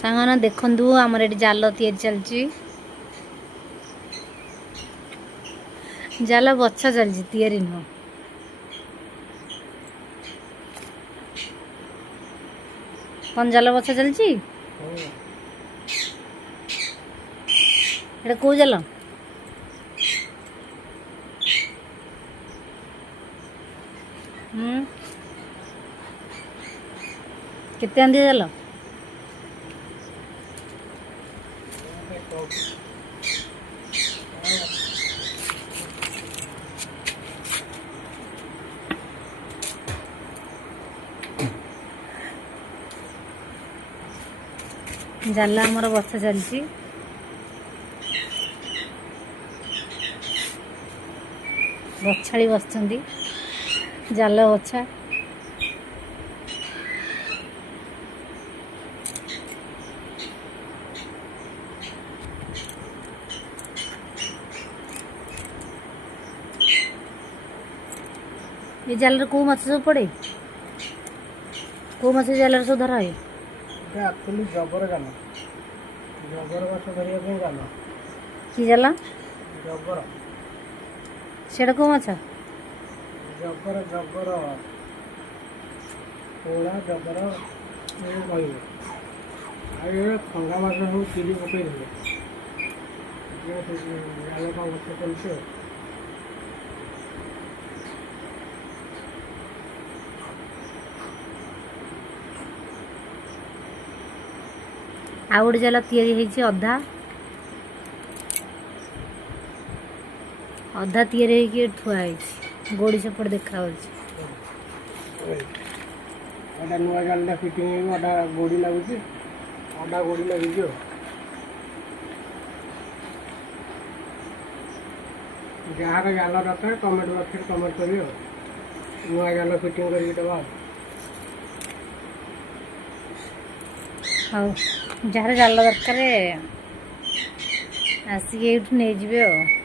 सांगना देखु आमर ये जाल तैयारी चलची जाल बछा चलची तैयारी नुह कौन जाल बछा चलची एटा को जाल केते आंदी जाल जाल आमर बछा चलची बछाड़ी बसचंदी जाल बछा ये जाल को माछ सब पड़े को माछ जाल सब धरा है एक्चुअली जबर जाल जबर माछ धरिया पे जाल कि जाल जबर सेटा को माछ जबर जबर पोड़ा जबर ये कहबे आ खंगा माछ सब चिली पकई देबे जाल का बच्चा चलছে आ गोटे जाल तैयारी अधा अधा तैयारी ठुआई गोड़ी सेपट देखा अदा नुआ जाल फिटिंग अदा गोड़ी लगुच अदा गोड़ी लगी जार जाल दरकार कमेंट बॉक्स कमेंट करियो नुआ जाल फिटिंग करके दबा हाँ जार जाल दरकार आसिक ये नहीं